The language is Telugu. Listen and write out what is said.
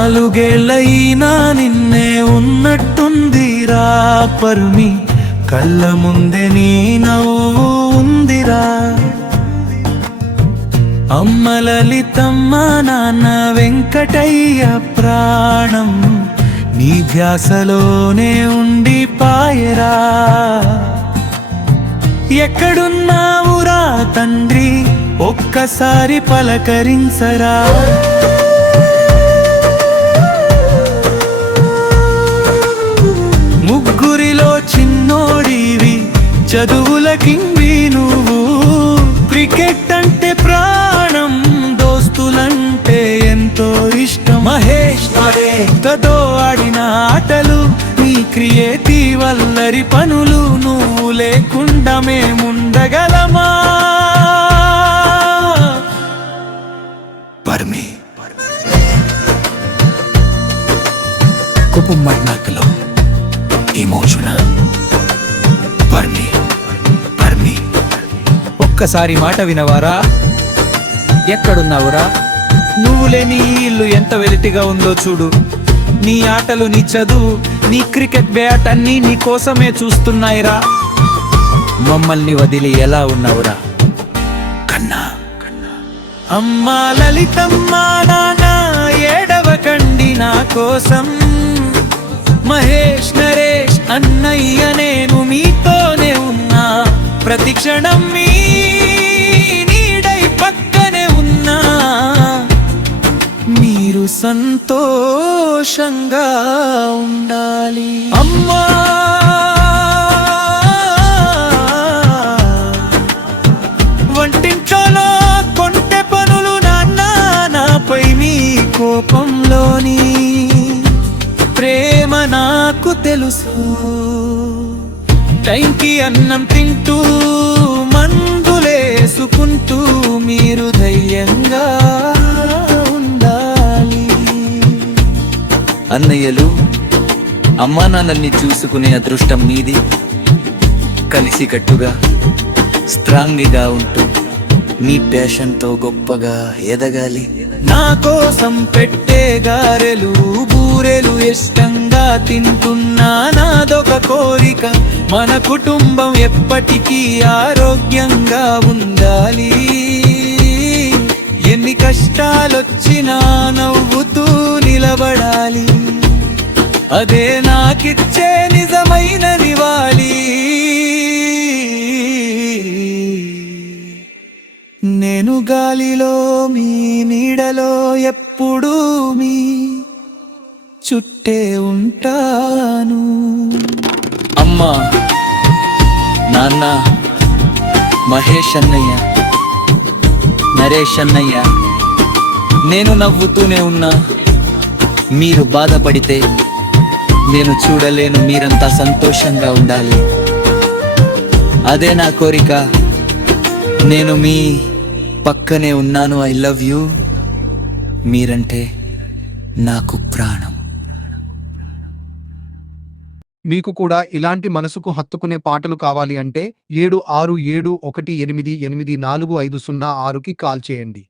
నాలుగేళ్లైనా నిన్నే ఉన్నట్టుందిరా పర్మి, కళ్ళ ముందే నీ నవ్వు ఉందిరా. అమ్మ లలితమ్మ నాన్న వెంకటయ్య ప్రాణం నీ ధ్యాసలోనే ఉండిపాయరా. ఎక్కడున్నావురా తండ్రి, ఒక్కసారి పలకరించరా. ముగ్గురిలో చిన్నోడివి, చదువులకింవి నువ్వు. క్రికెట్ అంటే ప్రాణం, దోస్తులంటే ఎంతో ఇష్టం. మహేష్ కదో ఆడిన ఆటలు, నీ క్రియేటివ్ అల్లరి పనులు, నువ్వు లేకుండా మేముండగలమా. పర్మి కుటుంబనాకలో ఎమోషనల్. పర్మి పర్మి ఒక్కసారి మాట వినవారా. ఎక్కడున్నావురా? నువ్వు లేని ఇల్లు ఎంత వెలితిగా ఉందో చూడు. నీ ఆటలు, నీ చదువు, నీ క్రికెట్ బ్యాట్ అన్నీ నీ కోసమే చూస్తున్నాయిరా. మమ్మల్ని వదిలి ఎలా ఉన్నావురా కన్నా. అమ్మా లలితమ్మ నాన్న ఏడవకండి నా కోసం. మహేష్ నరేష్ అన్నయ్య నేను మీతోనే ఉన్నా. ప్రతి క్షణం మీ నీడై పక్కనే ఉన్నా. మీరు సంతోషంగా ఉండాలి. అమ్మా వంటింట్లో కొంటె పనులు నాన్న, నాపై మీ కోపంలోని ప్రేమ నాకు తెలుసు. టైంకి అన్నం తింటూ మందులేసుకుంటూ మీరు ధైర్యంగా ఉండాలి. అన్నయ్యలు, అమ్మా నాన్నల్ని చూసుకునే అదృష్టం మీది. కలిసికట్టుగా స్ట్రాంగ్గా ఉంటూ మీ ప్యాషన్తో గొప్పగా ఎదగాలి. నా కోసం పెట్టే గారెలు బూరెలు ఇష్టంగా తింటున్నా. నాదొక కోరిక, మన కుటుంబం ఎప్పటికీ ఆరోగ్యంగా ఉండాలి. ఎన్ని కష్టాలొచ్చినా నవ్వుతూ నిలబడాలి. అదే నాకిచ్చే నిజమైన నివాళి. నేను గాలిలో మీ నీడలో ఎప్పుడూ మీ చుట్టే ఉంటాను. అమ్మా, నాన్న, మహేష్ అన్నయ్య, నరేష్ అన్నయ్య, నేను నవ్వుతూనే ఉన్నా. మీరు బాధపడితే నేను చూడలేను. మీరంతా సంతోషంగా ఉండాలి. అదే నా కోరిక. నేను మీ పక్కనే ఉన్నాను. I love you. మీరంటే నాకు ప్రాణం. మీకు కూడా ఇలాంటి మనసుకు హత్తుకునే పాటలు కావాలి అంటే 7671884506కి కాల్ చేయండి.